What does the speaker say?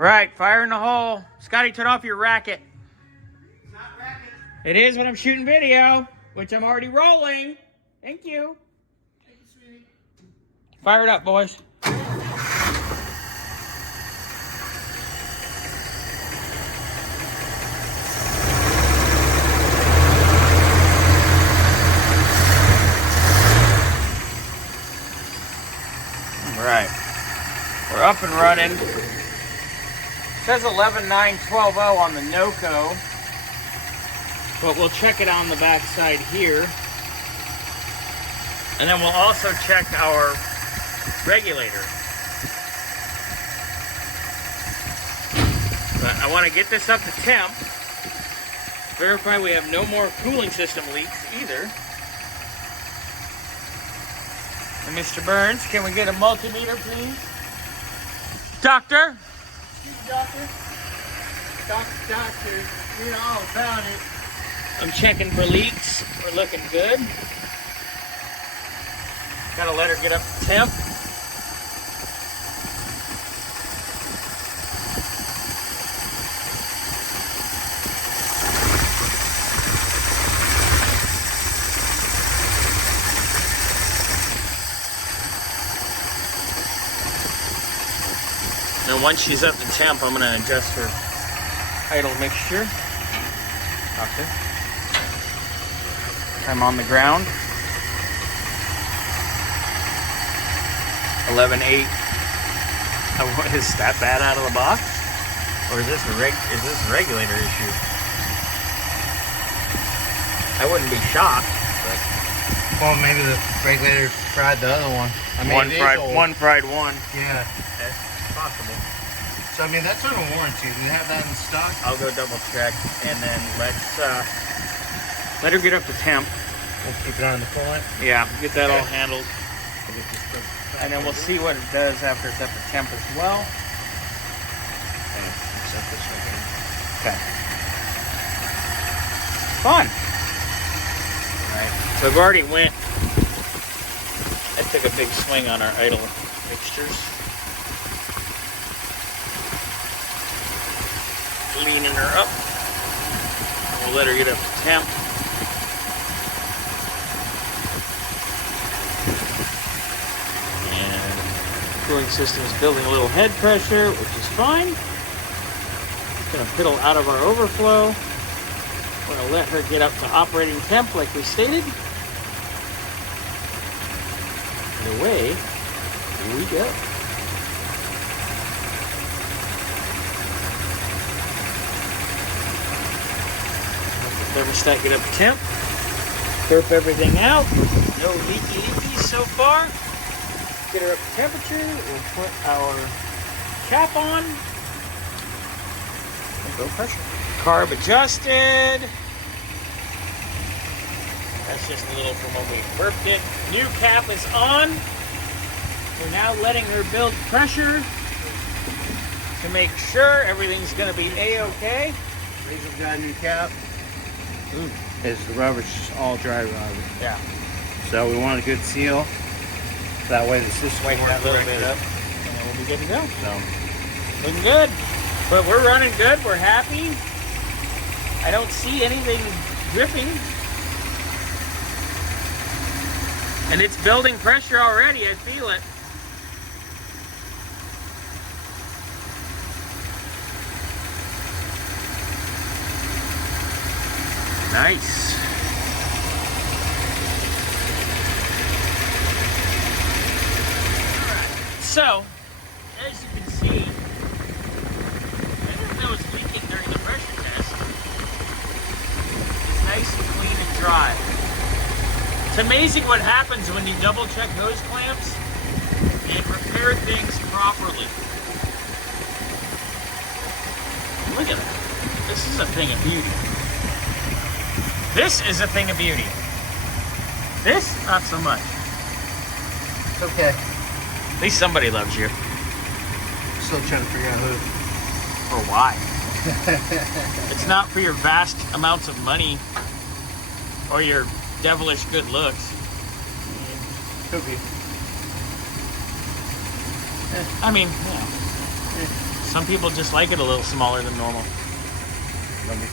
Right, fire in the hole. Scotty, turn off your racket. It's not racket. It is when I'm shooting video, which I'm already rolling. Thank you. Thank you, sweetie. Fire it up, boys. All right, we're up and running. It says 11.9.12.0 on the NOCO, but we'll check it on the back side here. And then we'll also check our regulator. But I want to get this up to temp. Verify we have no more cooling system leaks either. And Mr. Burns, can we get a multimeter, please? Doctor? Doctor, you know all about it. I'm checking for leaks. We're looking good. Gotta let her get up to temp. And once she's up to temp, I'm gonna adjust her idle mixture. Okay. I'm on the ground. 11.8. Is that bad out of the box, or is this a regulator issue? I wouldn't be shocked, but Well, maybe the regulator fried the other one. I mean, one fried one. Yeah. That's possible. So, I mean, that's on a warranty. Do you have that in stock? I'll go double check, and then let's let her get up to temp. We'll keep it on the coolant. Yeah, get that all handled. And then we'll see what it does after it's up to temp as well. Okay. Fun. Alright, so I've already went. I took a big swing on our idle fixtures. Leaning her up. We'll let her get up to temp. Cooling system is building a little head pressure, which is fine. It's going to piddle out of our overflow. We're going to let her get up to operating temp like we stated. And away we go. Let the thermostat get up to temp. Burp everything out. No leaky so far. Get her up to temperature. We'll put our cap on. And go pressure. Carb adjusted. That's just a little from when we burped it. New cap is on. We're now letting her build pressure to make sure everything's going to be A-okay. Reason we got a new cap is the rubber's just all dry rubber. Yeah. So we want a good seal. That way the system Wake that little correctly. bit up, and then we'll be good to go. So, looking good. But we're running good. We're happy. I don't see anything dripping. And it's building pressure already. I feel it. Nice. So, as you can see, everything that was leaking during the pressure test is nice and clean and dry. It's amazing what happens when you double check hose clamps and repair things properly. Look at that. This is a thing of beauty. This is a thing of beauty. This, not so much. it's okay. At least somebody loves you. Still trying to figure out who. Or why. It's not for your vast amounts of money or your devilish good looks. Could be. I mean, you know, Some people just like it a little smaller than normal. Let me